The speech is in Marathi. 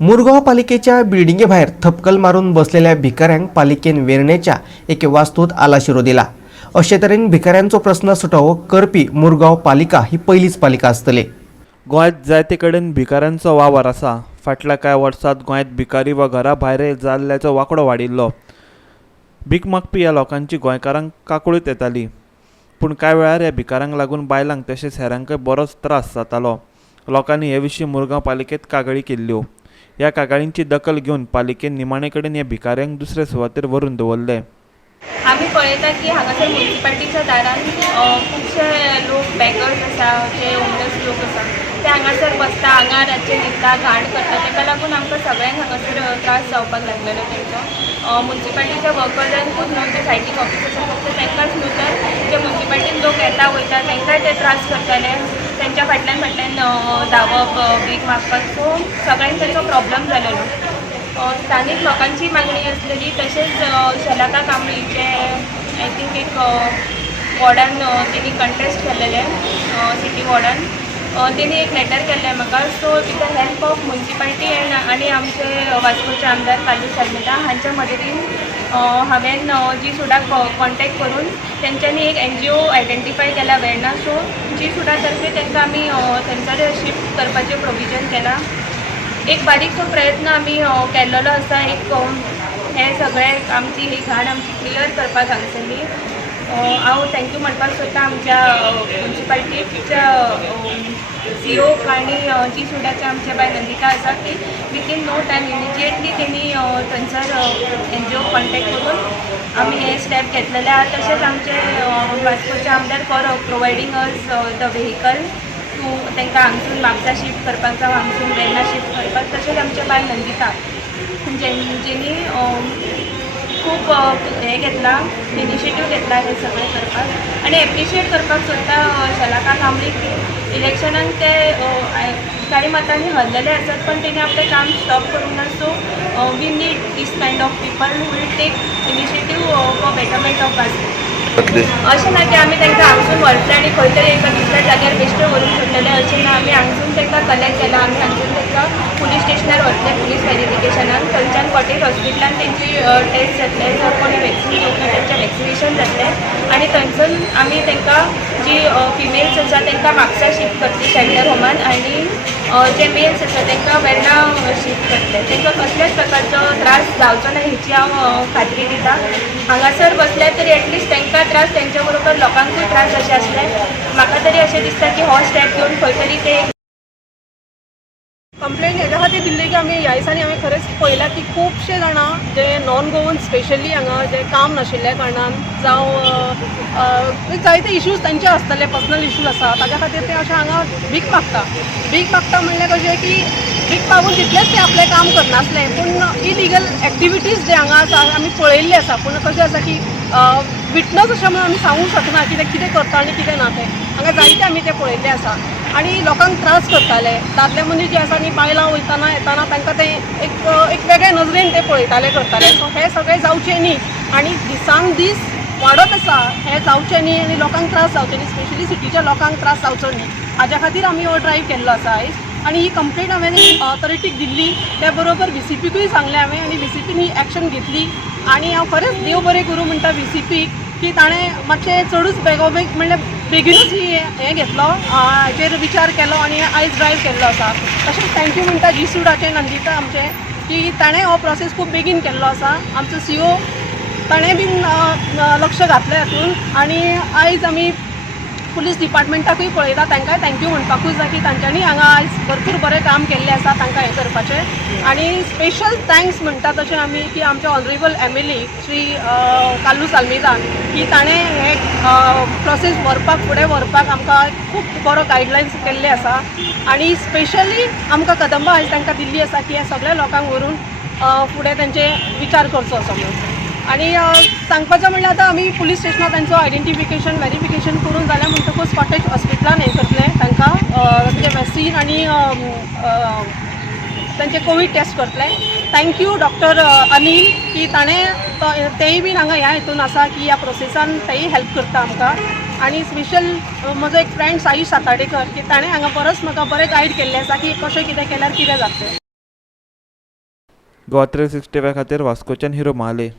मुरगांव पालिकेच्या बिल्डिंगे भायर थपकल मारून बसलेल्या भिकाऱ्यांक पालिकेन वेर्णेच्या एके वास्तूत आलाशिरो दिला। अशे तरेन भिकाऱ्यांचो प्रश्न सुटावो करपी मुरगांव पालिका ही पहिलीच पालिका आसतली। गोंयांत जायते कडेन भिकाऱ्यांचो वावर आसा। फाटल्या कांय वर्सांत गोंयांत भिकारी वा घरा भायर जाल्ल्याचो वांकडो वाडिल्लो। भीक मागपी ह्या लोकांची गोंयकारांक काकूळट येताली, पूण कांय वेळार ह्या भिकाऱ्यांक लागून बायलांक तशेंच हेरांकय बरोच त्रास जातालो। लोकांनी हे विशीं मुरगांव पालिकेंत कागाळी केल्ल्यो। ह्या कागाळींची दखल घेवन पालिकेन निमाणे कडेन ह्या भिकाऱ्यांक दुसरे सुवातेर व्हरून दवरले। आम्ही पळयता की हांगासर म्युनिसिपालिटीच्या दारान खुबशे लोक बॅगर्स आसा, जे होमलेस लोक आसा ते हांगासर बसता, हांगा रातचे न्हिदता, घाण करता। ताका लागून आमकां सगळ्यांक हांगासर त्रास जावपाक लागलेलो तेंचो। म्युनिसिपालिटीच्या वर्कर्सांकूच न्हू, ते सायटीक ऑफिसर्स आसा फक्त तांकांच न्हू, तर जे म्युनिसिपालिटीन लोक येता वयता तांकांय ते त्रास करताले। तेंच्या फाटल्यान धांवप, भीक मागपाक, सो सगळ्यांक तेंचो प्रॉब्लम जालेलो। स्थानीक लोकांची मागणी आसलेली, तशेंच शलाका कांबळीचे आय थिंक एक वॉर्डान तेणी कंटेस्ट केल्लेले, सिटी वॉर्डान तेणी एक लेटर केल्लें म्हाका। So with the help of municipality आनी आमचे वास्कोचे आमदार कालू साल्मेता हांच्या मदतीन हांवें जी सुडाक कॉन्टेक्ट करून तेंच्यांनी एक NGO आयडेंटिफाय केला वेर्णा। सो जी सुडा तर्फे तांकां आमी थंयसर शिफ्ट करपाचें प्रोविजन केलां। एक बारीकसो प्रयत्न आमी केल्लो आसा, एक हे सगळें आमची ही घाण आमची क्लियर करपाक हांगासरली। हांव थँक्यू म्हणपाक सोदता आमच्या म्युनिसिपालिटीच्या CO आनी जी सुडाचे आमचे बाय नंदिता आसा की विथीन नो टायम इमिजिएटली तेणी थंयसर NGO कॉन्टेक्ट करून आमी हे स्टेप घेतलेले आहा। तशेंच आमचे वास्कोचे आमदार for providing us the vehicle to तांकां हांगसून म्हापसा शिफ्ट करपाक जावं हांगसून वेर्णा शिफ्ट करपाक। तशेंच आमचे बाय नंदिता जेणी खूब हे घेतला, इनिशिएटीव घेतला हे सगळें करपाक। आनी एप्रिशिएट करपाक सोदता शलाका कांबळी की इलेक्शनाक ते कांय मतांनी हरलेले आसात, पण तेणी आपलें काम स्टॉप करूंक ना। So we need these kind of people who will take initiative for betterment of Vasco. अशें ना की आमी तांकां हांगसून व्हरतले आनी खंय तरी एका दुसऱ्या जाग्यार बेश्टे व्हरून सोडटले, अशें ना। आमी हांगसून तांकां कलेक्ट केला, आमी हांगसून तांकां पुलीस स्टेशनार व्हरतले, पुलीस व्हेरिफिकेशनाक। थंयच्यान कॉटेज हॉस्पिटलान तेंची टेस्ट जातले, जर कोणी वॅक्सिन घेवंक ना तेंचें वॅक्सिनेशन जातलें। आनी थंयसून आमी तांकां जी फिमेल्स आसा तांकां म्हापसा शिफ्ट करतली शेल्टर होमान, आनी जे मेल्स आसा तांकां वेर्णा शिफ्ट करतले। तांकां कसल्याच प्रकारचो त्रास जावचो ना हेची हांव खात्री दिता। हांगासर बसले तरी एटलिस्ट तांकां त्रास, तेंच्या बरोबर लोकांकूय त्रास अशें आसले। म्हाका तरी अशें दिसता की हो स्टेप घेवन खंय तरी ते कंप्लेंट हेच्या खातीर दिल्ली की आमी ह्या दिसांनी आमी खरेंच पळयलां की खुबशे जाणां जे नॉन गोवन स्पेशली हांगा जे काम नाशिल्ल्या कारणान जावं जायते इश्यूज तांचे आसतले, पर्सनल इश्यूज आसा, ताच्या खातीर ते अशें हांगा भीक मागता म्हणल्यार कशें की भीक मागून तितलेंच ते आपलें काम करनासले, पूण इलिगल एक्टिविटीज जे हांगा आसा आमी पळयल्ले आसा। पूण कशें आसा की विटनस अशें म्हणून आमी सांगूंक शकना की ते कितें करता आनी कितें ना। ते हांगा जायते आमी ते पळयल्ले आसा आनी लोकांक त्रास करताले। दादले मनीस जे आसा न्ही, बायलां वयताना येताना तांकां ते एक वेगळे नजरेन ते पळयताले, करताले। सो हे सगळें जावचें न्ही आनी दिसान दीस वाडत आसा, हे जावचें न्ही आनी लोकांक त्रास जावचे न्ही, स्पेशली सिटीच्या लोकांक त्रास जावचो न्ही, हाज्या खातीर आमी हो ड्रायव्ह केल्लो आसा आयज। आनी ही कंप्लेंट हांवें ऑथॉरिटीक दिल्ली, त्या बरोबर VCPकूय सांगलें हांवें, आनी VCPन ही एक्शन घेतली। आनी हांव खरेंच देव बरें करूं म्हणटा VCPक की ताणें मातशें चडूच बेगोबेग म्हणल्यार बेगीनूच हें घेतलो, हाचेर विचार केलो आनी आयज ड्रायव्ह केल्लो आसा। तशेंच थँक्यू म्हणटा जी सुडाचे नंदिता आमचे की ताणें हो प्रोसेस खूब बेगीन केल्लो आसा। आमचो CO ताणें बीन लक्ष घातलें हातूंत। आनी आयज आमी पुलीस डिपार्टमेंटाकूय पळयता, तांकांय थँक्यू म्हणपाकूच जाय की तांच्यांनी हांगा आयज भरपूर बरें काम केल्लें आसा तांकां हें करपाचें। आनी स्पेशल थँक्स म्हणटा तशें आमी की आमच्या ऑनरेबल MLA श्री कालू साल्मेदान की ताणें हे प्रोसेस फुडें व्हरपाक आमकां खूब बरो गायडलायन्स केल्ले आसा। आनी स्पेशली आमकां कदंबा आयज तांकां दिल्ली आसा की हे सगळ्या लोकांक व्हरून फुडें तेंचे विचार करचो असो म्हणून। आनी सांगपाचें म्हणल्यार आतां आमी पुलीस स्टेशनार तांचो आयडेंटिफिकेशन व्हेरिफिकेशन करून जाल्या म्हणटकूच कॉटेज हॉस्पिटलान हें करतलें तांकां तेजें वॅक्सीन आनी तांचे कोवीड टेस्ट करतले। थँक्यू डॉक्टर अनिल की ताणें तेय बीन हांगा ह्या हितून आसा की ह्या प्रोसेसान तेय हेल्प करता आमकां। आनी स्पेशल म्हजो एक फ्रेंड साईश साताडेकर की ताणें हांगा परस म्हाका बरें गायड केल्लें आसा की कशें कितें केल्यार कितें जातलें। गोवा 365 खातीर वास्कोच्यान हिरो महाले.